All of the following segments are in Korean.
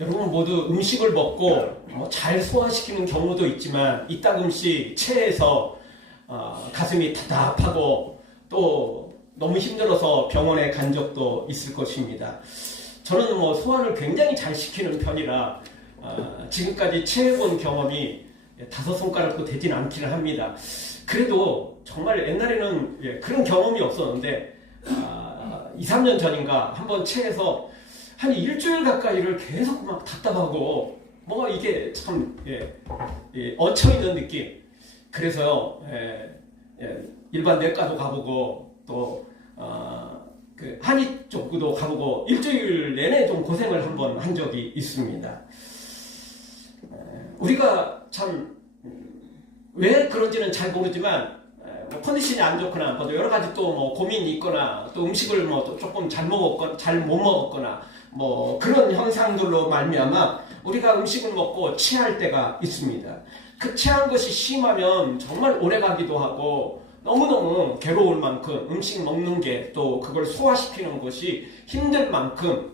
여러분 모두 음식을 먹고 잘 소화시키는 경우도 있지만 이따금씩 체해서 가슴이 답답하고 또 너무 힘들어서 병원에 간 적도 있을 것입니다. 저는 소화를 굉장히 잘 시키는 편이라 지금까지 체해본 경험이 5손가락도 되진 않기는 합니다. 그래도 정말 옛날에는 그런 경험이 없었는데 2, 3년 전인가 한번 체해서 한 일주일 가까이를 계속 막 답답하고 뭔가 이게 참 얹혀있는 느낌. 그래서 일반 내과도 가보고 또 그 한의 쪽도 가보고 일주일 내내 좀 고생을 한번 한 적이 있습니다. 우리가 참 왜 그런지는 잘 모르지만 컨디션이 안 좋거나 뭐 여러 가지 또 고민이 있거나 또 음식을 또 조금 잘 먹었거나 잘 못 먹었거나 그런 현상들로 말미암아 우리가 음식을 먹고 체할 때가 있습니다. 그 체한 것이 심하면 정말 오래 가기도 하고 너무너무 괴로울 만큼 음식 먹는 게 또 그걸 소화시키는 것이 힘들 만큼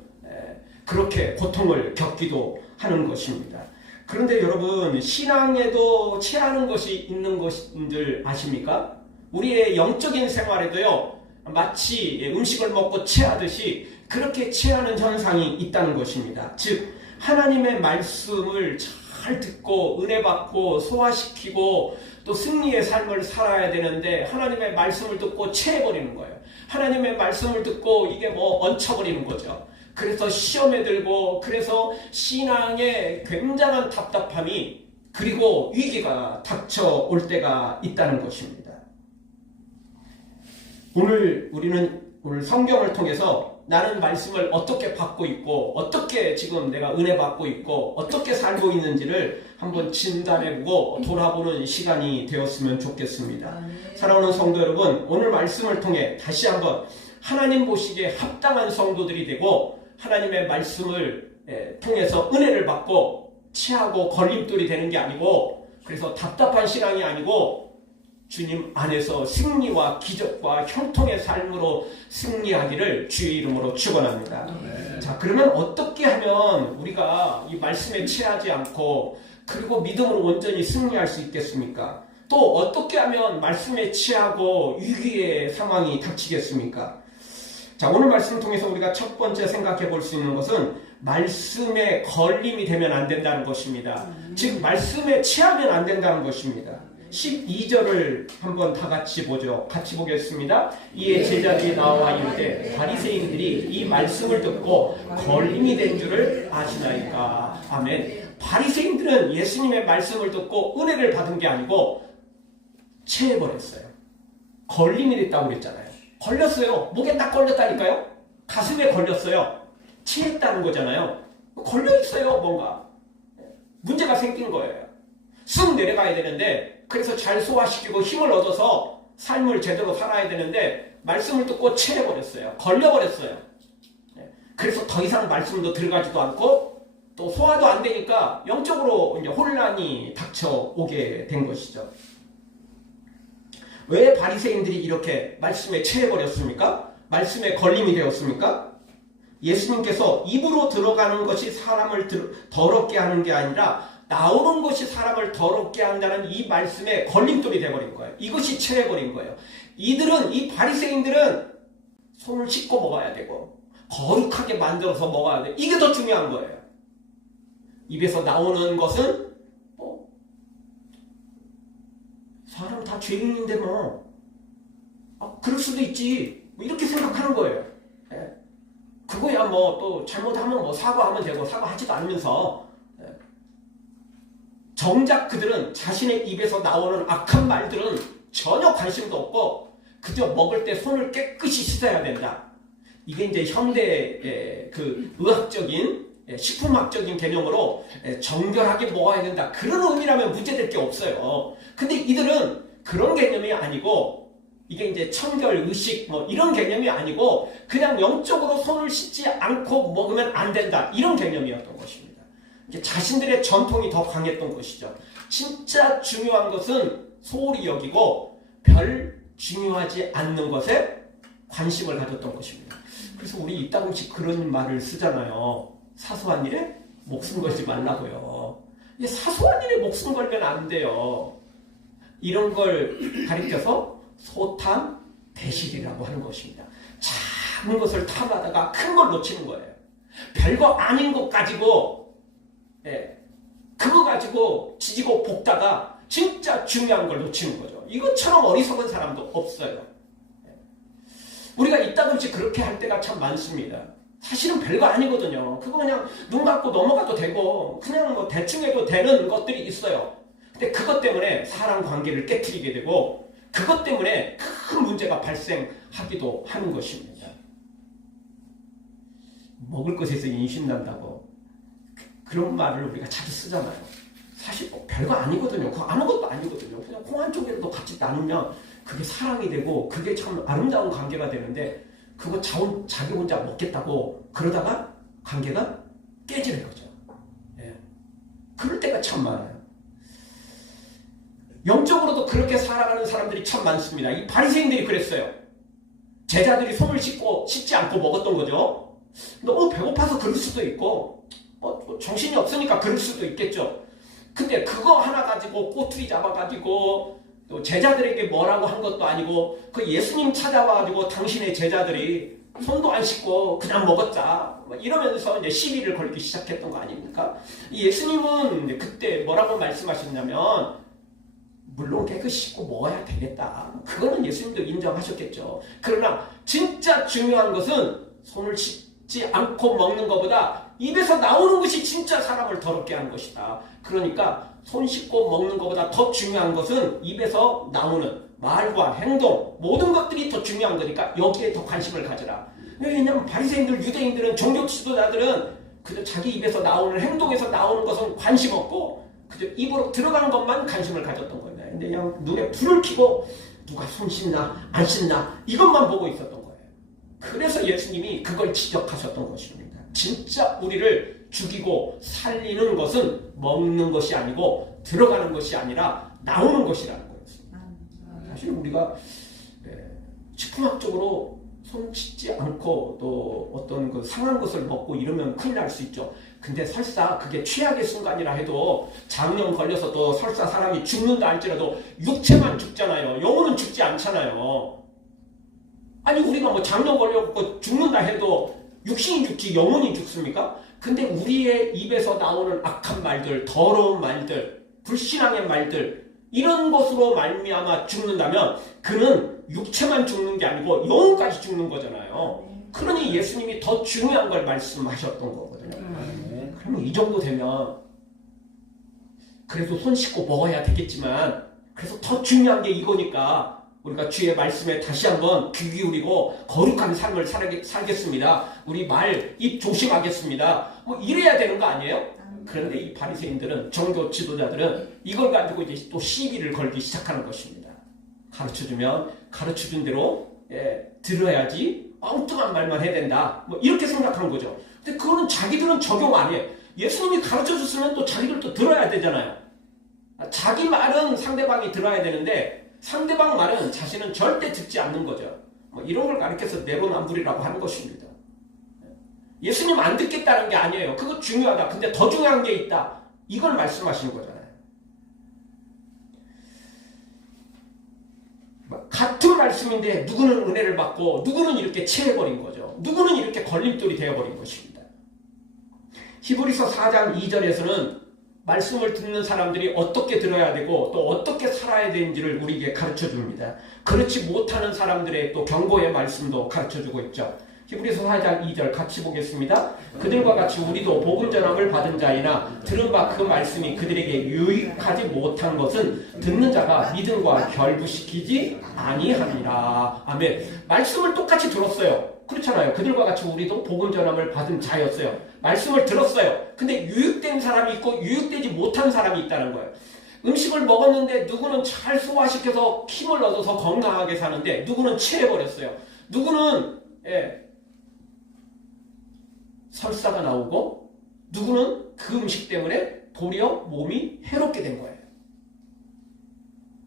그렇게 고통을 겪기도 하는 것입니다. 그런데 여러분, 신앙에도 체하는 것이 있는 것인 줄 아십니까? 우리의 영적인 생활에도요, 마치 음식을 먹고 체하듯이 그렇게 체하는 현상이 있다는 것입니다. 즉, 하나님의 말씀을 잘 듣고 은혜 받고 소화시키고 또 승리의 삶을 살아야 되는데 하나님의 말씀을 듣고 체해버리는 거예요. 하나님의 말씀을 듣고 이게 얹혀버리는 거죠. 그래서 시험에 들고 그래서 신앙에 굉장한 답답함이 그리고 위기가 닥쳐올 때가 있다는 것입니다. 오늘 우리는 성경을 통해서 나는 말씀을 어떻게 받고 있고 어떻게 지금 내가 은혜 받고 있고 어떻게 살고 있는지를 한번 진단해보고 돌아보는 시간이 되었으면 좋겠습니다. 사랑하는 성도 여러분, 오늘 말씀을 통해 다시 한번 하나님 보시기에 합당한 성도들이 되고 하나님의 말씀을 통해서 은혜를 받고 체하고 걸림돌이 되는 게 아니고 그래서 답답한 신앙이 아니고 주님 안에서 승리와 기적과 형통의 삶으로 승리하기를 주의 이름으로 축원합니다. 자, 그러면 어떻게 하면 우리가 이 말씀에 체하지 않고 그리고 믿음으로 온전히 승리할 수 있겠습니까? 또 어떻게 하면 말씀에 체하고 위기의 상황이 닥치겠습니까? 자, 오늘 말씀을 통해서 우리가 첫 번째 생각해 볼 수 있는 것은 말씀에 걸림이 되면 안 된다는 것입니다. 즉 말씀에 체하면 안 된다는 것입니다. 12절을 한번 다 같이 보죠. 같이 보겠습니다. 이에 제자들이 나와 이르되 바리새인들이 이 말씀을 듣고 걸림이 된 줄을 아시나이까. 아멘. 바리새인들은 예수님의 말씀을 듣고 은혜를 받은 게 아니고 체해버렸어요. 걸림이 됐다고 그랬잖아요. 걸렸어요. 목에 딱 걸렸다니까요. 가슴에 걸렸어요. 체했다는 거잖아요. 걸려있어요. 뭔가 문제가 생긴 거예요. 쑥 내려가야 되는데 그래서 잘 소화시키고 힘을 얻어서 삶을 제대로 살아야 되는데 말씀을 듣고 체해버렸어요. 걸려버렸어요. 그래서 더 이상 말씀도 들어가지도 않고 또 소화도 안 되니까 영적으로 이제 혼란이 닥쳐오게 된 것이죠. 왜 바리새인들이 이렇게 말씀에 체해버렸습니까? 말씀에 걸림이 되었습니까? 예수님께서 입으로 들어가는 것이 사람을 더럽게 하는 게 아니라 나오는 것이 사람을 더럽게 한다는 이 말씀에 걸림돌이 되어버린 거예요. 이것이 체해버린 거예요. 이 바리새인들은 손을 씻고 먹어야 되고 거룩하게 만들어서 먹어야 돼. 이게 더 중요한 거예요. 입에서 나오는 것은 사람 다 죄인인데 그럴 수도 있지. 이렇게 생각하는 거예요. 그거야 또 잘못하면 사과하면 되고 사과하지도 않으면서 정작 그들은 자신의 입에서 나오는 악한 말들은 전혀 관심도 없고 그저 먹을 때 손을 깨끗이 씻어야 된다. 이게 이제 현대의 그 의학적인 식품학적인 개념으로 정결하게 먹어야 된다. 그런 의미라면 문제될 게 없어요. 근데 이들은 그런 개념이 아니고 이게 이제 청결, 의식 이런 개념이 아니고 그냥 영적으로 손을 씻지 않고 먹으면 안 된다. 이런 개념이었던 것입니다. 자신들의 전통이 더 강했던 것이죠. 진짜 중요한 것은 소홀히 여기고 별 중요하지 않는 것에 관심을 가졌던 것입니다. 그래서 우리 이따금씩 그런 말을 쓰잖아요. 사소한 일에 목숨 걸지 말라고요. 이게 사소한 일에 목숨 걸면 안 돼요. 이런 걸 가리켜서 소탐, 배실이라고 하는 것입니다. 작은 것을 탐하다가 큰 걸 놓치는 거예요. 별거 아닌 것 가지고 그거 가지고 지지고 볶다가 진짜 중요한 걸 놓치는 거죠. 이것처럼 어리석은 사람도 없어요. 우리가 이따금씩 그렇게 할 때가 참 많습니다. 사실은 별거 아니거든요. 그거 그냥 눈 감고 넘어가도 되고 그냥 뭐 대충 해도 되는 것들이 있어요. 근데 그것 때문에 사람 관계를 깨트리게 되고 그것 때문에 큰 문제가 발생하기도 하는 것입니다. 먹을 것에서 인신난다고 그런 말을 우리가 자주 쓰잖아요. 사실 뭐 별거 아니거든요. 그거 아무것도 아니거든요. 그냥 콩 한 쪽이라도 같이 나누면 그게 사랑이 되고 그게 참 아름다운 관계가 되는데 그거 자기 혼자 먹겠다고 그러다가 관계가 깨지는 거죠. 그럴 때가 참 많아요. 영적으로도 그렇게 살아가는 사람들이 참 많습니다. 이 바리새인들이 그랬어요. 제자들이 손을 씻지 않고 먹었던 거죠. 너무 배고파서 그럴 수도 있고 정신이 없으니까 그럴 수도 있겠죠. 근데 그거 하나 가지고 꼬투리 잡아가지고 또 제자들에게 뭐라고 한 것도 아니고 그 예수님 찾아와가지고 당신의 제자들이 손도 안 씻고 그냥 먹었자 이러면서 이제 시비를 걸기 시작했던 거 아닙니까? 예수님은 그때 뭐라고 말씀하셨냐면 물론 깨끗이 씻고 먹어야 되겠다. 그거는 예수님도 인정하셨겠죠. 그러나 진짜 중요한 것은 손을 씻지 않고 먹는 것보다 입에서 나오는 것이 진짜 사람을 더럽게 하는 것이다. 그러니까 손 씻고 먹는 것보다 더 중요한 것은 입에서 나오는 말과 행동 모든 것들이 더 중요한 거니까 여기에 더 관심을 가져라. 왜냐하면 바리새인들 유대인들은 종교 지도자들은 그저 자기 입에서 나오는 행동에서 나오는 것은 관심 없고 그저 입으로 들어간 것만 관심을 가졌던 거예요. 근데 그냥 눈에 불을 켜고 누가 손 씻나 안 씻나 이것만 보고 있었던 거예요. 그래서 예수님이 그걸 지적하셨던 것입니다. 진짜 우리를 죽이고 살리는 것은 먹는 것이 아니고 들어가는 것이 아니라 나오는 것이라는 거였습니다. 사실 우리가 식품학적으로 손 씻지 않고 또 어떤 그 상한 것을 먹고 이러면 큰일 날 수 있죠. 근데 설사 그게 최악의 순간이라 해도 장염 걸려서 또 설사 사람이 죽는다 할지라도 육체만 죽잖아요. 영혼은 죽지 않잖아요. 아니 우리가 뭐 장염 걸려서 죽는다 해도 육신이 죽지 영혼이 죽습니까? 근데 우리의 입에서 나오는 악한 말들, 더러운 말들, 불신앙의 말들 이런 것으로 말미암아 죽는다면 그는 육체만 죽는 게 아니고 영혼까지 죽는 거잖아요. 그러니 예수님이 더 중요한 걸 말씀하셨던 거거든요. 그러면 이 정도 되면 그래도 손 씻고 먹어야 되겠지만 그래서 더 중요한 게 이거니까 우리가 주의 말씀에 다시 한번 귀 기울이고 거룩한 삶을 살겠습니다. 우리 말, 입 조심하겠습니다. 뭐 이래야 되는 거 아니에요? 그런데 이 바리새인들은 종교 지도자들은 이걸 가지고 이제 또 시비를 걸기 시작하는 것입니다. 가르쳐주면 가르쳐준 대로 들어야지 엉뚱한 말만 해야 된다. 뭐 이렇게 생각한 거죠. 근데 그거는 자기들은 적용 안 해. 예수님이 가르쳐줬으면 또 자기들도 들어야 되잖아요. 자기 말은 상대방이 들어야 되는데 상대방 말은 자신은 절대 듣지 않는 거죠. 뭐 이런 걸 가르쳐서 내로남불이라고 하는 것입니다. 예수님 안 듣겠다는 게 아니에요. 그거 중요하다. 근데 더 중요한 게 있다. 이걸 말씀하시는 거잖아요. 같은 말씀인데 누구는 은혜를 받고 누구는 이렇게 체해버린 거죠. 누구는 이렇게 걸림돌이 되어버린 것입니다. 히브리서 4장 2절에서는 말씀을 듣는 사람들이 어떻게 들어야 되고 또 어떻게 살아야 되는지를 우리에게 가르쳐 줍니다. 그렇지 못하는 사람들의 또 경고의 말씀도 가르쳐 주고 있죠. 히브리서 4장 2절 같이 보겠습니다. 그들과 같이 우리도 복음 전함을 받은 자이나 들은 바 그 말씀이 그들에게 유익하지 못한 것은 듣는 자가 믿음과 결부시키지 아니하니라. 아멘. 말씀을 똑같이 들었어요. 그렇잖아요. 그들과 같이 우리도 복음 전함을 받은 자였어요. 말씀을 들었어요. 근데 유익된 사람이 있고 유익되지 못한 사람이 있다는 거예요. 음식을 먹었는데 누구는 잘 소화시켜서 힘을 얻어서 건강하게 사는데 누구는 체해버렸어요. 누구는 설사가 나오고 누구는 그 음식 때문에 도리어 몸이 해롭게 된 거예요.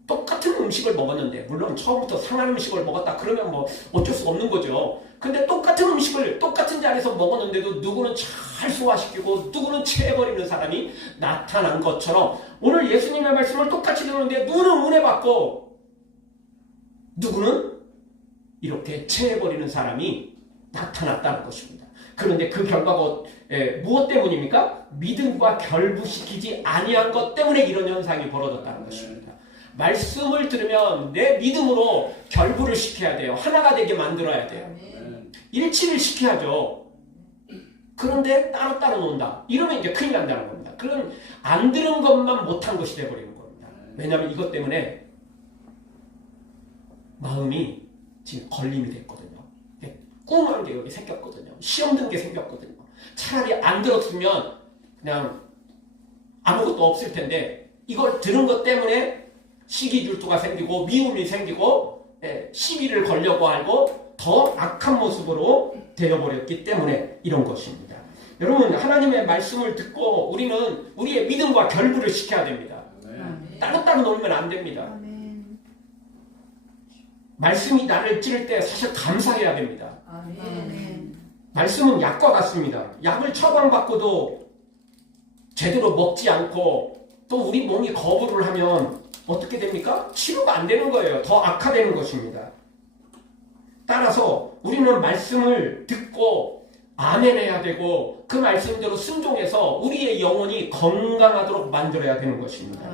똑같은 음식을 먹었는데, 물론 처음부터 상한 음식을 먹었다 그러면 뭐 어쩔 수 없는 거죠. 근데 똑같은 음식을 똑같은 자리에서 먹었는데도 누구는 잘 소화시키고 누구는 체해버리는 사람이 나타난 것처럼, 오늘 예수님의 말씀을 똑같이 듣는데 누구는 은혜 받고 누구는 이렇게 체해버리는 사람이 나타났다는 것입니다. 그런데 그 결과가 무엇 때문입니까? 믿음과 결부시키지 아니한 것 때문에 이런 현상이 벌어졌다는 것입니다. 말씀을 들으면 내 믿음으로 결부를 시켜야 돼요. 하나가 되게 만들어야 돼요. 일치를 시켜야죠. 그런데 따로따로 논다. 이러면 이제 큰일 난다는 겁니다. 그건 안 들은 것만 못한 것이 되어버리는 겁니다. 왜냐하면 이것 때문에 마음이 지금 걸림이 됐거든요. 꿍한 게 여기 생겼거든요. 시험 든 게 생겼거든요. 차라리 안 들었으면 그냥 아무것도 없을 텐데, 이걸 들은 것 때문에 시기질투가 생기고 미움이 생기고 시비를 걸려고 하고 더 악한 모습으로 되어버렸기 때문에 이런 것입니다. 여러분, 하나님의 말씀을 듣고 우리는 우리의 믿음과 결부를 시켜야 됩니다. 따로따로 놀면 안 됩니다. 말씀이 나를 찌를 때 사실 감사해야 됩니다. 말씀은 약과 같습니다. 약을 처방받고도 제대로 먹지 않고 또 우리 몸이 거부를 하면 어떻게 됩니까? 치료가 안 되는 거예요. 더 악화되는 것입니다. 따라서 우리는 말씀을 듣고 아멘해야 되고 그 말씀대로 순종해서 우리의 영혼이 건강하도록 만들어야 되는 것입니다.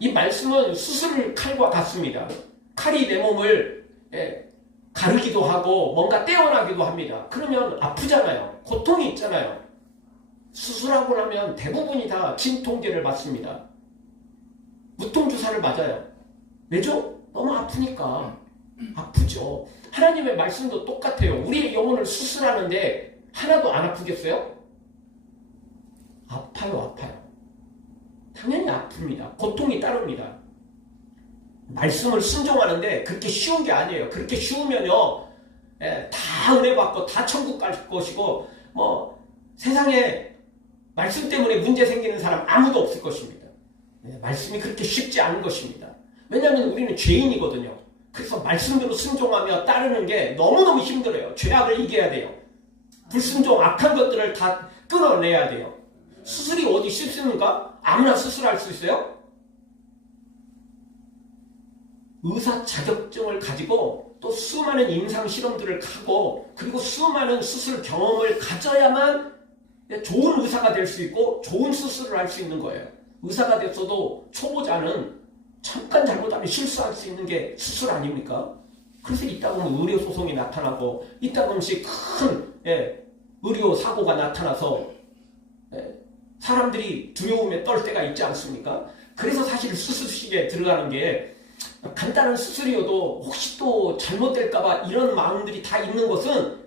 이 말씀은 수술 칼과 같습니다. 칼이 내 몸을 가르기도 하고 뭔가 떼어나기도 합니다. 그러면 아프잖아요. 고통이 있잖아요. 수술하고 나면 대부분이 다 진통제를 맞습니다. 무통주사를 맞아요. 왜죠? 너무 아프니까. 아프죠. 하나님의 말씀도 똑같아요. 우리의 영혼을 수술하는데 하나도 안 아프겠어요? 아파요. 당연히 아픕니다. 고통이 따릅니다. 말씀을 순종하는데 그렇게 쉬운 게 아니에요. 그렇게 쉬우면요, 다 은혜 받고 다 천국 갈 것이고 뭐 세상에 말씀 때문에 문제 생기는 사람 아무도 없을 것입니다. 말씀이 그렇게 쉽지 않은 것입니다. 왜냐하면 우리는 죄인이거든요. 그래서 말씀대로 순종하며 따르는 게 너무너무 힘들어요. 죄악을 이겨야 돼요. 불순종, 악한 것들을 다 끊어내야 돼요. 수술이 어디 쉽습니까? 아무나 수술할 수 있어요? 의사 자격증을 가지고 또 수많은 임상 실험들을 하고 그리고 수많은 수술 경험을 가져야만 좋은 의사가 될 수 있고 좋은 수술을 할 수 있는 거예요. 의사가 됐어도 초보자는 잠깐 잘못하면 실수할 수 있는 게 수술 아닙니까? 그래서 이따 보면 의료소송이 나타나고 이따 보면씩 큰 의료사고가 나타나서 사람들이 두려움에 떨 때가 있지 않습니까? 그래서 사실 수술실에 들어가는 게 간단한 수술이어도 혹시 또 잘못될까봐 이런 마음들이 다 있는 것은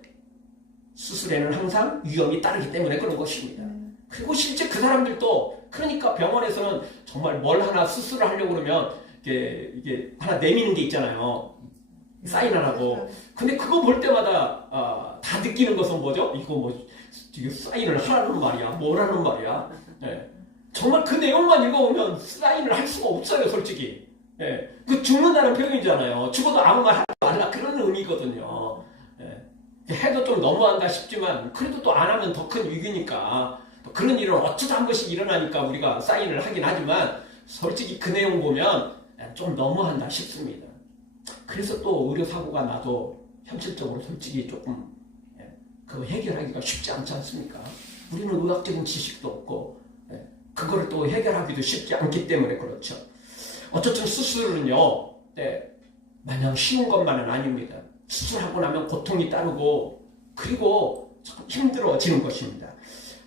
수술에는 항상 위험이 따르기 때문에 그런 것입니다. 그리고 실제 그 사람들도 그러니까 병원에서는 정말 뭘 하나 수술을 하려고 그러면 이게 하나 내미는 게 있잖아요. 사인 안 하고. 근데 그거 볼 때마다 다 느끼는 것은 뭐죠? 이거 사인을 하라는 말이야. 뭐라는 말이야. 정말 그 내용만 읽어보면 사인을 할 수가 없어요, 솔직히. 그 죽는다는 표현이잖아요. 죽어도 아무 말 하지 말라 그런 의미거든요. 해도 좀 너무한다 싶지만 그래도 또 안 하면 더 큰 위기니까 그런 일은 어쩌다 한 번씩 일어나니까 우리가 사인을 하긴 하지만 솔직히 그 내용 보면 좀 너무한다 싶습니다. 그래서 또 의료사고가 나도 현실적으로 솔직히 조금 그거 해결하기가 쉽지 않지 않습니까? 우리는 의학적인 지식도 없고 그거를 또 해결하기도 쉽지 않기 때문에 그렇죠. 어쨌든 수술은요, 마냥 쉬운 것만은 아닙니다. 수술하고 나면 고통이 따르고 그리고 힘들어지는 것입니다.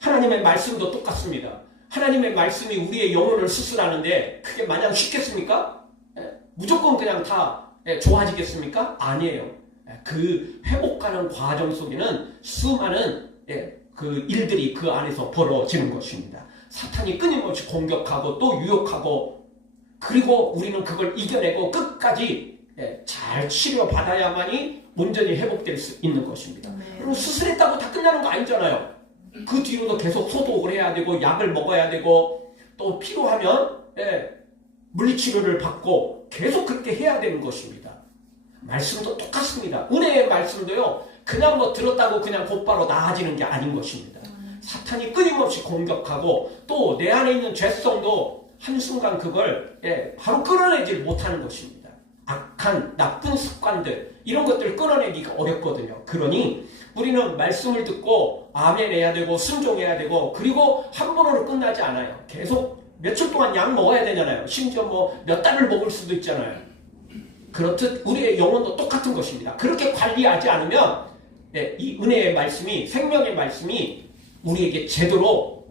하나님의 말씀도 똑같습니다. 하나님의 말씀이 우리의 영혼을 수술하는데 그게 마냥 쉽겠습니까? 무조건 그냥 다 좋아지겠습니까? 아니에요. 그 회복하는 과정 속에는 수많은 그 일들이 그 안에서 벌어지는 것입니다. 사탄이 끊임없이 공격하고 또 유혹하고 그리고 우리는 그걸 이겨내고 끝까지 잘 치료받아야만이 온전히 회복될 수 있는 것입니다. 그리고 수술했다고 다 끝나는 거 아니잖아요. 그 뒤로도 계속 소독을 해야 되고 약을 먹어야 되고 또 필요하면 물리치료를 받고 계속 그렇게 해야 되는 것입니다. 말씀도 똑같습니다. 은혜의 말씀도요, 그냥 뭐 들었다고 그냥 곧바로 나아지는 게 아닌 것입니다. 사탄이 끊임없이 공격하고 또 내 안에 있는 죄성도 한순간 그걸 바로 끌어내질 못하는 것입니다. 악한 나쁜 습관들 이런 것들을 끌어내기가 어렵거든요. 그러니 우리는 말씀을 듣고 아멘 해야 되고 순종해야 되고, 그리고 한 번으로 끝나지 않아요. 계속 며칠 동안 약 먹어야 되잖아요. 심지어 뭐 몇 달을 먹을 수도 있잖아요. 그렇듯 우리의 영혼도 똑같은 것입니다. 그렇게 관리하지 않으면 이 은혜의 말씀이, 생명의 말씀이 우리에게 제대로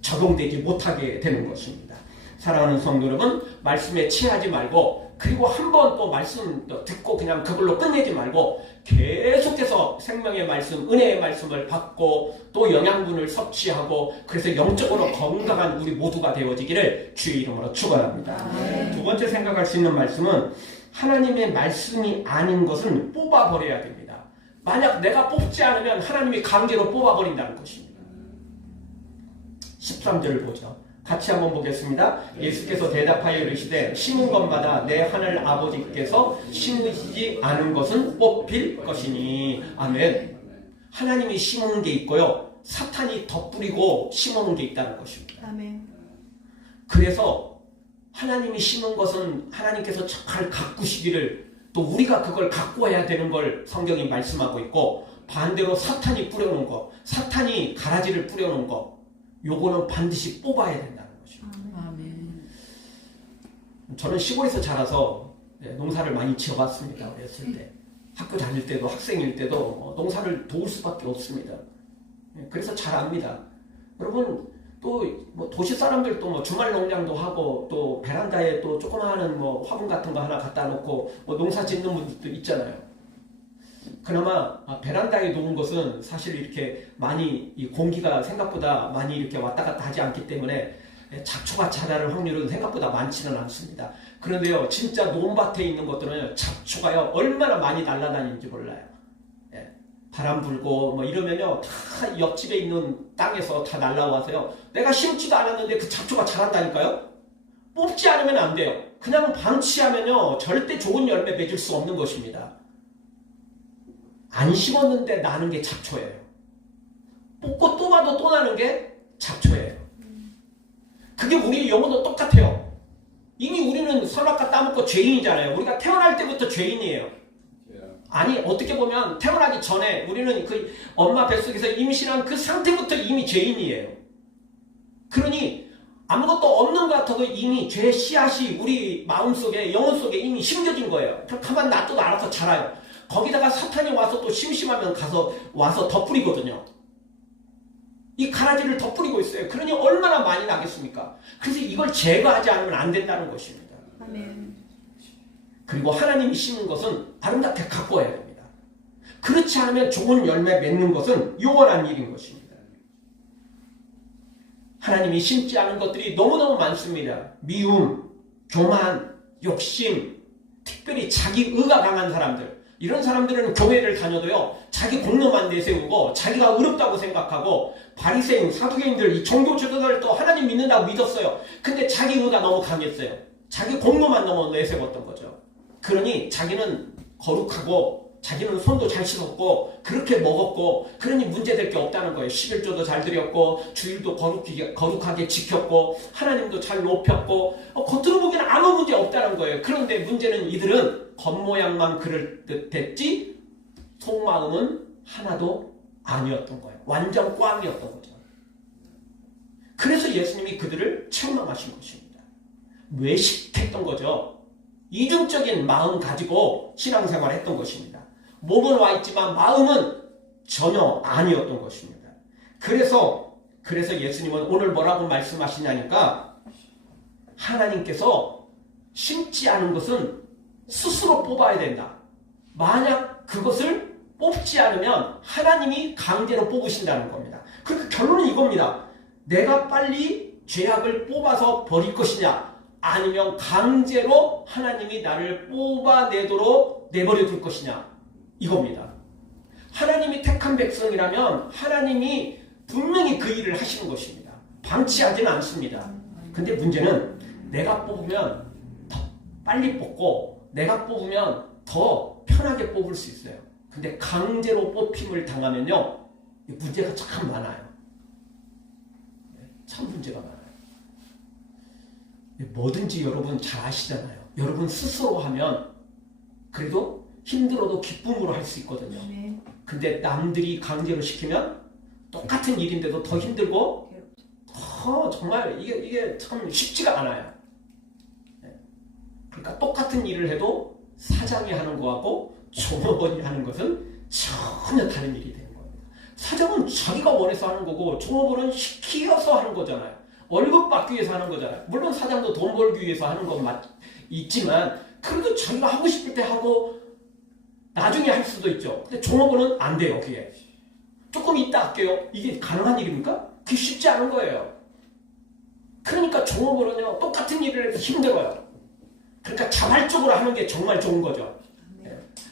적용되지 못하게 되는 것입니다. 사랑하는 성도 여러분, 말씀에 취하지 말고, 그리고 한 번 또 말씀 듣고 그냥 그걸로 끝내지 말고 계속해서 생명의 말씀, 은혜의 말씀을 받고 또 영양분을 섭취하고, 그래서 영적으로 건강한 우리 모두가 되어지기를 주의 이름으로 축원합니다. 두 번째 생각할 수 있는 말씀은, 하나님의 말씀이 아닌 것은 뽑아버려야 됩니다. 만약 내가 뽑지 않으면 하나님이 강제로 뽑아버린다는 것입니다. 13절을 보죠. 같이 한번 보겠습니다. 예수께서 대답하여 이르시되 심은 것마다 내 하늘 아버지께서 심으시지 않은 것은 뽑힐 것이니. 아멘. 하나님이 심은 게 있고요, 사탄이 덧뿌리고 심어놓은 게 있다는 것입니다. 아멘. 그래서 하나님이 심은 것은 하나님께서 잘 가꾸시기를, 또 우리가 그걸 가꾸어야 되는 걸 성경이 말씀하고 있고, 반대로 사탄이 뿌려놓은 거, 사탄이 가라지를 뿌려놓은 거, 요거는 반드시 뽑아야 된다는 것입니다. 아멘. 저는 시골에서 자라서 농사를 많이 지어봤습니다. 어렸을 때. 학교 다닐 때도 학생일 때도 농사를 도울 수밖에 없습니다. 그래서 잘 압니다. 여러분, 또 뭐 도시 사람들도 뭐 주말 농장도 하고, 또 베란다에 또 조그마한 뭐 화분 같은 거 하나 갖다 놓고 뭐 농사 짓는 분들도 있잖아요. 그나마 베란다에 놓은 것은 사실 이렇게 많이 이 공기가 생각보다 많이 이렇게 왔다 갔다 하지 않기 때문에 잡초가 자랄 확률은 생각보다 많지는 않습니다. 그런데요, 진짜 논밭에 있는 것들은 잡초가요 얼마나 많이 날아다니는지 몰라요. 바람 불고 뭐 이러면요, 다 옆집에 있는 땅에서 다 날라와서요, 내가 심지도 않았는데 그 잡초가 자란다니까요. 뽑지 않으면 안 돼요. 그냥 방치하면요 절대 좋은 열매 맺을 수 없는 것입니다. 안 심었는데 나는 게 잡초예요. 뽑고 또 봐도 또 나는 게 잡초예요. 그게 우리의 영혼도 똑같아요. 이미 우리는 선악과 따먹고 죄인이잖아요. 우리가 태어날 때부터 죄인이에요. 아니, 어떻게 보면 태어나기 전에 우리는 그 엄마 뱃속에서 임신한 그 상태부터 이미 죄인이에요. 그러니 아무것도 없는 것 같아도 이미 죄의 씨앗이 우리 마음속에, 영혼 속에 이미 심겨진 거예요. 그럼 가만 놔둬도 알아서 자라요. 거기다가 사탄이 와서 또 심심하면 와서 덧뿌리거든요. 이 가라지를 덧뿌리고 있어요. 그러니 얼마나 많이 나겠습니까? 그래서 이걸 제거하지 않으면 안 된다는 것입니다. 아멘. 그리고 하나님이 심은 것은 아름답게 가꿔야 됩니다. 그렇지 않으면 좋은 열매 맺는 것은 영원한 일인 것입니다. 하나님이 심지 않은 것들이 너무너무 많습니다. 미움, 교만, 욕심, 특별히 자기 의가 강한 사람들, 이런 사람들은 교회를 다녀도요 자기 공로만 내세우고 자기가 의롭다고 생각하고, 바리새인, 사두개인들, 이 종교 지도자들도 하나님 믿는다고 믿었어요. 근데 자기 의가 너무 강했어요. 자기 공로만 너무 내세웠던 거죠. 그러니 자기는 거룩하고 자기는 손도 잘 씻었고 그렇게 먹었고, 그러니 문제될 게 없다는 거예요. 11조도 잘 드렸고 주일도 거룩하게 지켰고 하나님도 잘 높였고 겉으로 보기에는 아무 문제 없다는 거예요. 그런데 문제는 이들은 겉모양만 그럴듯했지 속마음은 하나도 아니었던 거예요. 완전 꽝이었던 거죠. 그래서 예수님이 그들을 책망하신 것입니다. 외식했던 거죠. 이중적인 마음 가지고 신앙생활을 했던 것입니다. 몸은 와 있지만 마음은 전혀 아니었던 것입니다. 그래서 예수님은 오늘 뭐라고 말씀하시냐니까, 하나님께서 심지 않은 것은 스스로 뽑아야 된다. 만약 그것을 뽑지 않으면 하나님이 강제로 뽑으신다는 겁니다. 그러니까 결론은 이겁니다. 내가 빨리 죄악을 뽑아서 버릴 것이냐, 아니면 강제로 하나님이 나를 뽑아내도록 내버려 둘 것이냐, 이겁니다. 하나님이 택한 백성이라면 하나님이 분명히 그 일을 하시는 것입니다. 방치하지는 않습니다. 근데 문제는 내가 뽑으면 더 빨리 뽑고 내가 뽑으면 더 편하게 뽑을 수 있어요. 근데 강제로 뽑힘을 당하면요 문제가 참 많아요. 참 문제가 많아요. 뭐든지 여러분 잘 아시잖아요. 여러분 스스로 하면 그래도 힘들어도 기쁨으로 할 수 있거든요. 근데 남들이 강제로 시키면 똑같은 일인데도 더 힘들고 정말 이게 참 쉽지가 않아요. 그러니까 똑같은 일을 해도 사장이 하는 거하고 종업원이 하는 것은 전혀 다른 일이 되는 겁니다. 사장은 자기가 원해서 하는 거고 종업원은 시키어서 하는 거잖아요. 월급 받기 위해서 하는 거잖아요. 물론 사장도 돈 벌기 위해서 하는 건 있지만 그래도 자기가 하고 싶을 때 하고 나중에 할 수도 있죠. 근데 종업원은 안 돼요. 그게 조금 이따 할게요. 이게 가능한 일입니까? 그게 쉽지 않은 거예요. 그러니까 종업원은요 똑같은 일을 해도 힘들어요. 그러니까 자발적으로 하는 게 정말 좋은 거죠.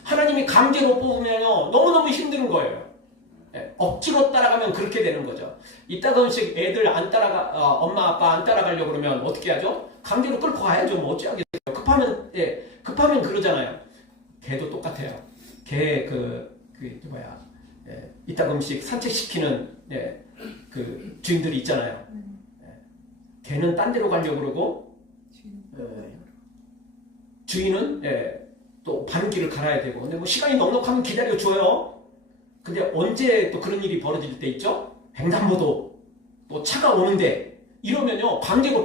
하나님이 강제로 뽑으면요 너무너무 힘든 거예요. 억지로 따라가면 그렇게 되는 거죠. 이따금씩 애들 안 따라가 엄마 아빠 안 따라가려고 그러면 어떻게 하죠? 강제로 끌고 가야죠. 뭐 어찌하겠어요. 급하면 그러잖아요. 개도 똑같아요. 개 이따금씩 산책시키는 그 주인들이 있잖아요. 개는 딴 데로 가려고 그러고 주인은 또 반길을 갈아야 되고 근데 뭐 시간이 넉넉하면 기다려줘요. 근데 언제 또 그런 일이 벌어질 때 있죠? 횡단보도 또 차가 오는데 이러면요 강제로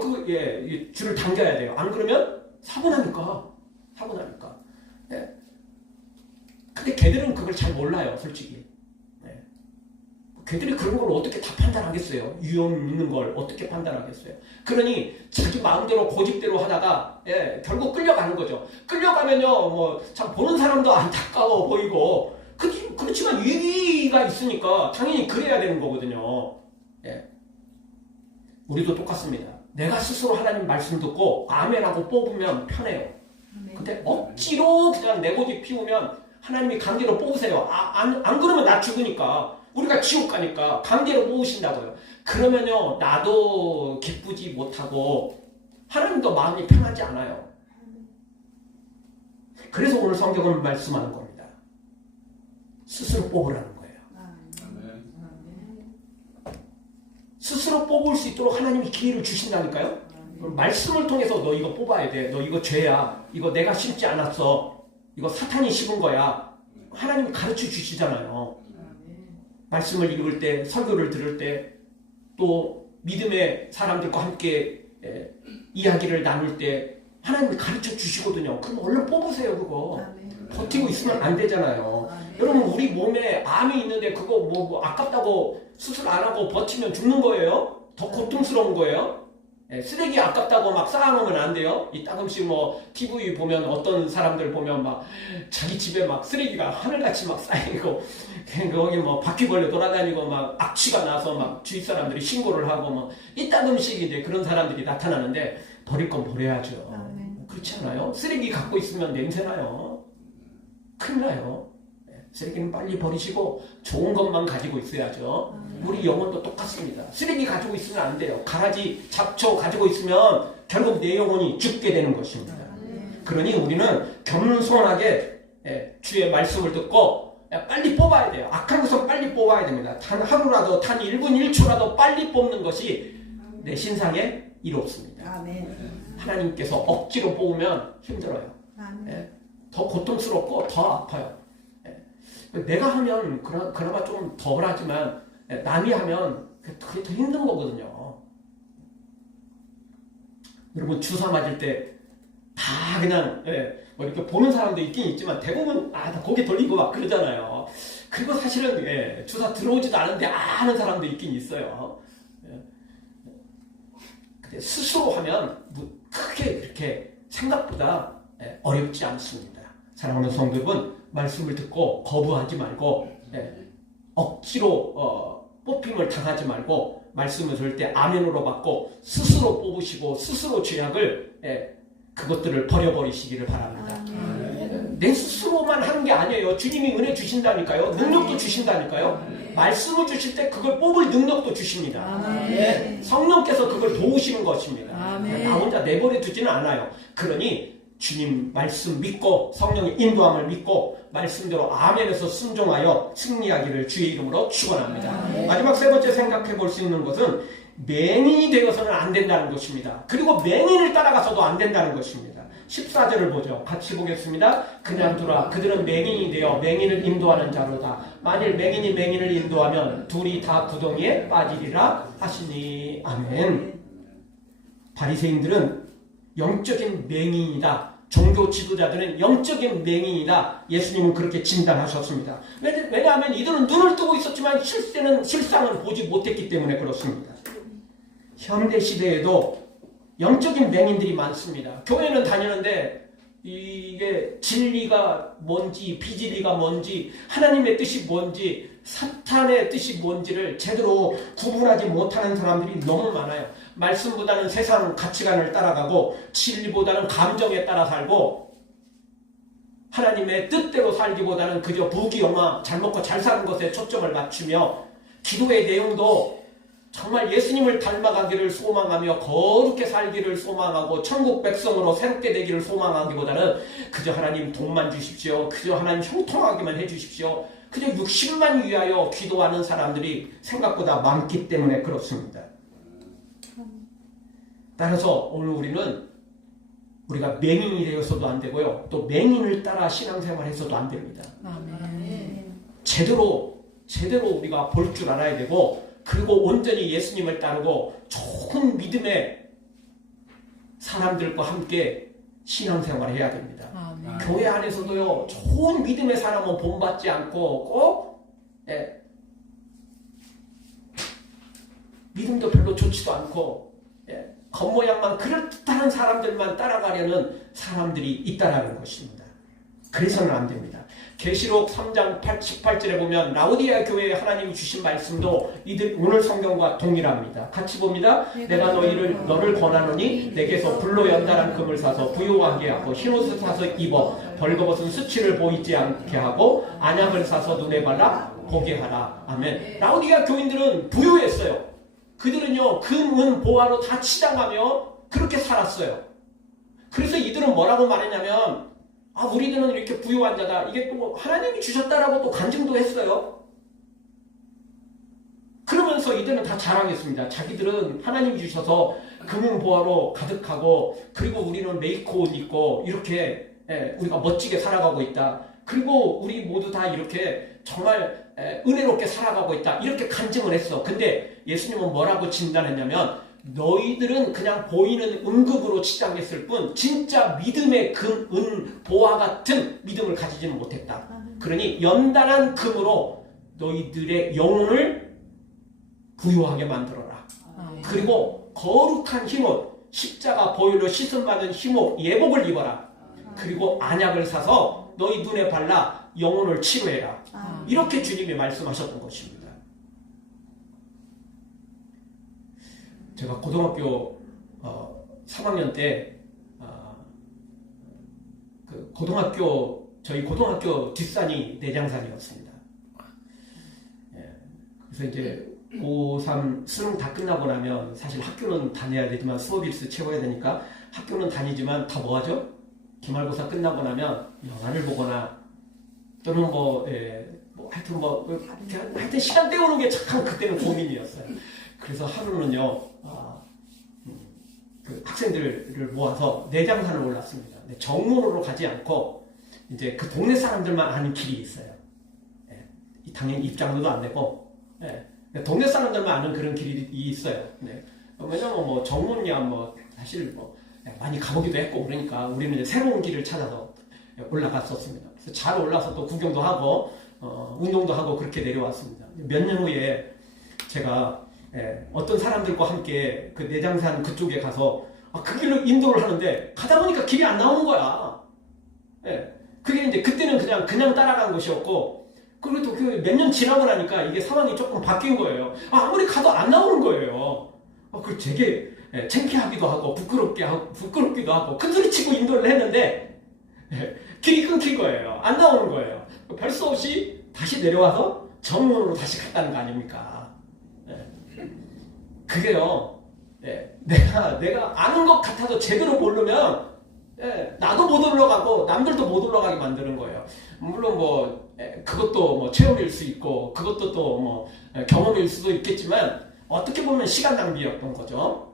줄을 당겨야 돼요. 안 그러면 사고 나니까. 근데 걔들은 그걸 잘 몰라요, 솔직히. 걔들이 그런 걸 어떻게 다 판단하겠어요? 위험 있는 걸 어떻게 판단하겠어요? 그러니 자기 마음대로 고집대로 하다가 결국 끌려가는 거죠. 끌려가면요 뭐 참 보는 사람도 안타까워 보이고 그렇지만 위기가 있으니까 당연히 그래야 되는 거거든요. 우리도 똑같습니다. 내가 스스로 하나님 말씀 듣고 아멘하고 뽑으면 편해요. 근데 억지로 그냥 내 고집 피우면 하나님이 강제로 뽑으세요. 안 그러면 나 죽으니까. 우리가 지옥 가니까 강제로 뽑으신다고요. 그러면요 나도 기쁘지 못하고 하나님도 마음이 편하지 않아요. 그래서 오늘 성경은 말씀하는 겁니다. 스스로 뽑으라는 거예요. 스스로 뽑을 수 있도록 하나님이 기회를 주신다니까요. 말씀을 통해서 너 이거 뽑아야 돼. 너 이거 죄야. 이거 내가 심지 않았어. 이거 사탄이 심은 거야. 하나님이 가르쳐 주시잖아요. 말씀을 읽을 때, 설교를 들을 때, 또 믿음의 사람들과 함께 이야기를 나눌 때 하나님이 가르쳐 주시거든요. 그럼 얼른 뽑으세요, 그거. 버티고 있으면 안 되잖아요. 여러분, 우리 몸에 암이 있는데 그거 뭐 아깝다고 수술 안 하고 버티면 죽는 거예요? 더 고통스러운 거예요? 쓰레기 아깝다고 막 쌓아놓으면 안 돼요. 이따금씩 뭐 TV 보면 어떤 사람들 보면 막 자기 집에 막 쓰레기가 하늘같이 막 쌓이고 거기 뭐 바퀴벌레 돌아다니고 막 악취가 나서 막 주위 사람들이 신고를 하고 뭐 이따금씩 이제 그런 사람들이 나타나는데 버릴 건 버려야죠. 그렇지 않아요? 쓰레기 갖고 있으면 냄새나요. 큰일 나요. 쓰레기는 빨리 버리시고 좋은 것만 가지고 있어야죠. 우리 영혼도 똑같습니다. 쓰레기 가지고 있으면 안 돼요. 가라지, 잡초 가지고 있으면 결국 내 영혼이 죽게 되는 것입니다. 그러니 우리는 겸손하게 주의 말씀을 듣고 빨리 뽑아야 돼요. 악한 것은 빨리 뽑아야 됩니다. 단 하루라도, 단 1분 1초라도 빨리 뽑는 것이 내 신상에 이롭습니다. 하나님께서 억지로 뽑으면 힘들어요. 더 고통스럽고 더 아파요. 내가 하면 그나마 좀 덜하지만 남이 하면 그게 더 힘든 거거든요. 여러분 주사 맞을 때 다 그냥 뭐 이렇게 보는 사람도 있긴 있지만 대부분 다 고개 돌리고 막 그러잖아요. 그리고 사실은 주사 들어오지도 않은데 하는 사람도 있긴 있어요. 근데 스스로 하면 크게 그렇게 생각보다 어렵지 않습니다. 사랑하는 성도분 말씀을 듣고 거부하지 말고 억지로 뽑힘을 당하지 말고 말씀을 들을 때 아멘으로 받고 스스로 뽑으시고 스스로 죄악을 그것들을 버려버리시기를 바랍니다. 내 스스로 말씀으로만 하는 게 아니에요. 주님이 은혜 주신다니까요. 능력도 주신다니까요. 말씀을 주실 때 그걸 뽑을 능력도 주십니다. 네. 성령께서 그걸 도우시는 것입니다. 나 혼자 내버려 두지는 않아요. 그러니 주님 말씀 믿고 성령의 인도함을 믿고 말씀대로 아멘에서 순종하여 승리하기를 주의 이름으로 축원합니다. 마지막 세 번째 생각해 볼 수 있는 것은 맹인이 되어서는 안 된다는 것입니다. 그리고 맹인을 따라가서도 안 된다는 것입니다. 14절을 보죠. 같이 보겠습니다. 그냥 두라. 그들은 맹인이 되어 맹인을 인도하는 자로다. 만일 맹인이 맹인을 인도하면 둘이 다 구덩이에 빠지리라 하시니. 아멘. 바리새인들은 영적인 맹인이다. 종교 지도자들은 영적인 맹인이다. 예수님은 그렇게 진단하셨습니다. 왜냐하면 이들은 눈을 뜨고 있었지만 실상은 보지 못했기 때문에 그렇습니다. 현대 시대에도 영적인 맹인들이 많습니다. 교회는 다니는데 이게 진리가 뭔지 비진리가 뭔지 하나님의 뜻이 뭔지 사탄의 뜻이 뭔지를 제대로 구분하지 못하는 사람들이 너무 많아요. 말씀보다는 세상 가치관을 따라가고 진리보다는 감정에 따라 살고 하나님의 뜻대로 살기보다는 그저 부귀영화 잘 먹고 잘 사는 것에 초점을 맞추며 기도의 내용도 정말 예수님을 닮아가기를 소망하며 거룩히 살기를 소망하고 천국 백성으로 새롭게 되기를 소망하기보다는 그저 하나님 돈만 주십시오. 그저 하나님 형통하기만 해주십시오. 그저 육신만 위하여 기도하는 사람들이 생각보다 많기 때문에 그렇습니다. 따라서 오늘 우리가 맹인이 되어서도 안 되고요. 또 맹인을 따라 신앙생활해서도 안 됩니다. 제대로 우리가 볼 줄 알아야 되고 그리고 온전히 예수님을 따르고 좋은 믿음의 사람들과 함께 신앙생활을 해야 됩니다. 교회 안에서도요. 좋은 믿음의 사람은 본받지 않고 꼭 믿음도 별로 좋지도 않고 겉모양만 그럴듯한 사람들만 따라가려는 사람들이 있다라는 것입니다. 그래서는 안 됩니다. 계시록 3장 18절에 보면 라오디아 교회에 하나님이 주신 말씀도 이들 오늘 성경과 동일합니다. 같이 봅니다. 내가 너를 권하노니 내게서 불로 연달한 금을 사서 부요하게 하고 흰옷을 사서 입어 벌거벗은 수치를 보이지 않게 하고 안약을 사서 눈에 발라 보게 하라. 아멘. 라오디아 교인들은 부유했어요. 그들은요 금, 은, 보화로 다 치장하며 그렇게 살았어요. 그래서 이들은 뭐라고 말했냐면 우리들은 이렇게 부유한 자다. 이게 또 하나님이 주셨다라고 또 간증도 했어요. 그러면서 이들은 다 자랑했습니다. 자기들은 하나님이 주셔서 금은보화로 가득하고 그리고 우리는 메이크업 입고 이렇게 우리가 멋지게 살아가고 있다. 그리고 우리 모두 다 이렇게 정말 은혜롭게 살아가고 있다. 이렇게 간증을 했어. 근데 예수님은 뭐라고 진단했냐면 너희들은 그냥 보이는 은급으로 치장했을 뿐 진짜 믿음의 금, 은, 보화 같은 믿음을 가지지는 못했다. 그러니 연단한 금으로 너희들의 영혼을 부유하게 만들어라. 그리고 거룩한 흰옷, 십자가 보혈로 씻음받은 흰옷, 예복을 입어라. 그리고 안약을 사서 너희 눈에 발라 영혼을 치료해라. 이렇게 주님이 말씀하셨던 것입니다. 제가 고등학교 3학년 때 저희 고등학교 뒷산이 내장산이었습니다. 그래서 이제 고3 수능 다 끝나고 나면 사실 학교는 다녀야 되지만 수업 일수 채워야 되니까 학교는 다니지만 다 뭐하죠? 기말고사 끝나고 나면 영화를 보거나 또는 하여튼 시간 때우는 게 참 그때는 고민이었어요. 그래서 하루는요, 그 학생들을 모아서 내장산을 올랐습니다. 정문으로 가지 않고, 이제 그 동네 사람들만 아는 길이 있어요. 당연히 입장료도 안 내고, 동네 사람들만 아는 그런 길이 있어요. 왜냐면 정문이야 사실 많이 가보기도 했고, 그러니까 우리는 이제 새로운 길을 찾아서 올라갔었습니다. 그래서 잘 올라서 또 구경도 하고, 운동도 하고 그렇게 내려왔습니다. 몇 년 후에 제가 어떤 사람들과 함께 그 내장산 그쪽에 가서 그 길로 인도를 하는데 가다 보니까 길이 안 나오는 거야. 그게 이제 그때는 그냥 따라간 것이었고 그리고 또 몇 년 지나고 나니까 이게 상황이 조금 바뀐 거예요. 아무리 가도 안 나오는 거예요. 그 되게 창피하기도 하고 부끄럽기도 하고 큰소리 치고 인도를 했는데 길이 끊긴 거예요. 안 나오는 거예요. 별 수 없이 다시 내려와서 정문으로 다시 갔다는 거 아닙니까? 그게요. 내가 아는 것 같아도 제대로 모르면 나도 못 올라가고 남들도 못 올라가게 만드는 거예요. 물론 그것도 체험일 수 있고 그것도 또 경험일 수도 있겠지만 어떻게 보면 시간 낭비였던 거죠.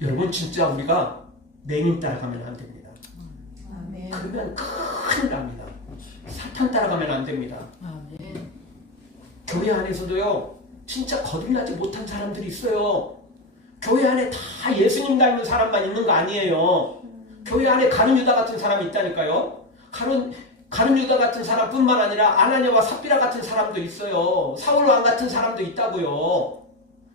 여러분 진짜 우리가 맹인 따라가면 안 됩니다. 그러면 큰일 납니다. 사탄 따라가면 안 됩니다. 교회 안에서도요 진짜 거듭나지 못한 사람들이 있어요. 교회 안에 다 예수님 닮은 사람만 있는 거 아니에요. 교회 안에 가룟 유다 같은 사람이 있다니까요. 가룟 유다 같은 사람뿐만 아니라 아나니아와 삽비라 같은 사람도 있어요. 사울 왕 같은 사람도 있다고요.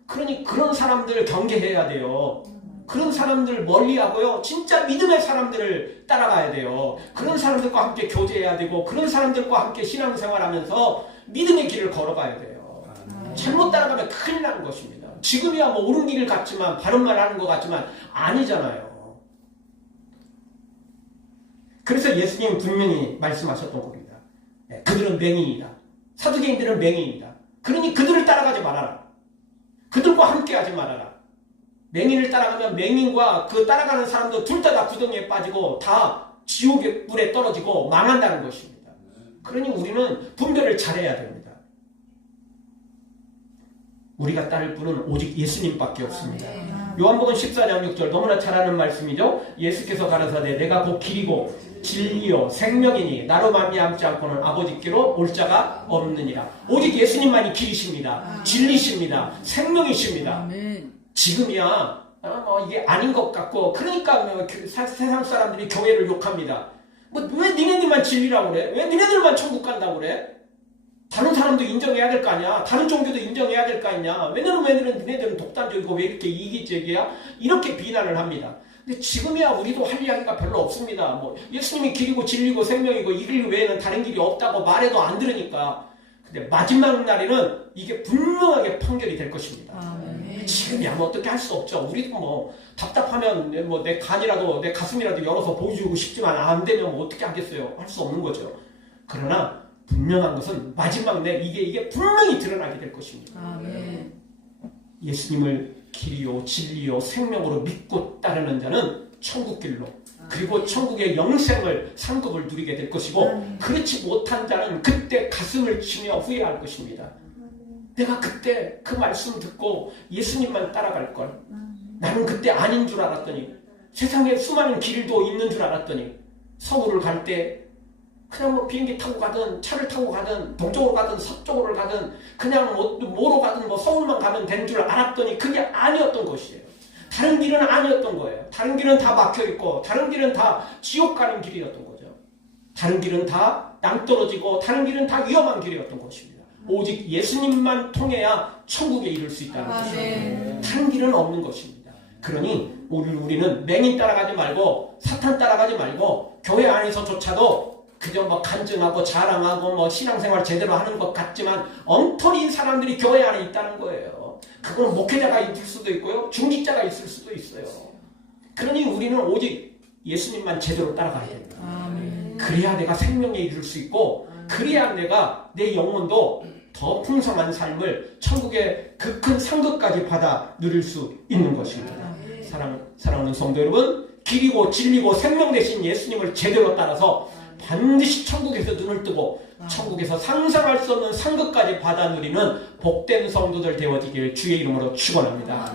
그러니 그런 사람들 경계해야 돼요. 그런 사람들 멀리하고요. 진짜 믿음의 사람들을 따라가야 돼요. 그런 사람들과 함께 교제해야 되고 그런 사람들과 함께 신앙생활하면서 믿음의 길을 걸어가야 돼요. 잘못 따라가면 큰일 나는 것입니다. 지금이야 옳은 길 같지만 바른 말 하는 것 같지만 아니잖아요. 그래서 예수님은 분명히 말씀하셨던 겁니다. 그들은 맹인이다. 사두개인들은 맹인이다. 그러니 그들을 따라가지 말아라. 그들과 함께하지 말아라. 맹인을 따라가면 맹인과 그 따라가는 사람도 둘 다 구덩이에 빠지고 다 지옥의 불에 떨어지고 망한다는 것입니다. 그러니 우리는 분별을 잘해야 됩니다. 우리가 따를 분은 오직 예수님밖에 없습니다. 요한복음 14장 6절 너무나 잘 아는 말씀이죠. 예수께서 가라사대 내가 곧 길이고 진리요 생명이니 나로 말미암지 않고는 아버지께로 올 자가 없느니라. 오직 예수님만이 길이십니다. 진리십니다. 생명이십니다. 지금이야 이게 아닌 것 같고 그러니까 세상 사람들이 교회를 욕합니다. 왜 니네들만 진리라고 그래? 왜 니네들만 천국 간다고 그래? 다른 사람도 인정해야 될 거 아니야. 다른 종교도 인정해야 될 거 아니냐. 왜냐면 니네들은 독단적이고 왜 이렇게 이기적이야? 이렇게 비난을 합니다. 근데 지금이야 우리도 할 이야기가 별로 없습니다. 예수님이 길이고 진리고 생명이고 이 길 외에는 다른 길이 없다고 말해도 안 들으니까. 근데 마지막 날에는 이게 분명하게 판결이 될 것입니다. 지금이야 어떻게 할 수 없죠. 우리도 답답하면 내 간이라도 내 가슴이라도 열어서 보여주고 싶지만 안 되면 어떻게 하겠어요. 할 수 없는 거죠. 그러나 분명한 것은 마지막 날 이게 분명히 드러나게 될 것입니다. 예수님을 길이요 진리요 생명으로 믿고 따르는 자는 천국길로 그리고 천국의 영생을 상급을 누리게 될 것이고 그렇지 못한 자는 그때 가슴을 치며 후회할 것입니다. 내가 그때 그 말씀 듣고 예수님만 따라갈 걸. 나는 그때 아닌 줄 알았더니 세상에 수많은 길도 있는 줄 알았더니 서울을 갈 때 그냥 비행기 타고 가든 차를 타고 가든 동쪽으로 가든 서쪽으로 가든 그냥 뭐로 가든 서울만 가면 되는 줄 알았더니 그게 아니었던 것이에요. 다른 길은 아니었던 거예요. 다른 길은 다 막혀있고 다른 길은 다 지옥 가는 길이었던 거죠. 다른 길은 다 낭떠러지고 다른 길은 다 위험한 길이었던 것입니다. 오직 예수님만 통해야 천국에 이를 수 있다는 것입니다. 다른 길은 없는 것입니다. 그러니 우리는 맹인 따라가지 말고 사탄 따라가지 말고 교회 안에서조차도 그저 간증하고 자랑하고 신앙생활 제대로 하는 것 같지만 엉터리인 사람들이 교회 안에 있다는 거예요. 그건 목회자가 있을 수도 있고요. 중직자가 있을 수도 있어요. 그러니 우리는 오직 예수님만 제대로 따라가야 됩니다. 그래야 내가 생명에 이를 수 있고 그래야 내가 내 영혼도 더 풍성한 삶을 천국의 그 큰 상급까지 받아 누릴 수 있는 것입니다. 사랑하는 성도 여러분, 길이고 진리고 생명 되신 예수님을 제대로 따라서 반드시 천국에서 눈을 뜨고 천국에서 상상할 수 없는 상급까지 받아 누리는 복된 성도들 되어지길 주의 이름으로 축원합니다.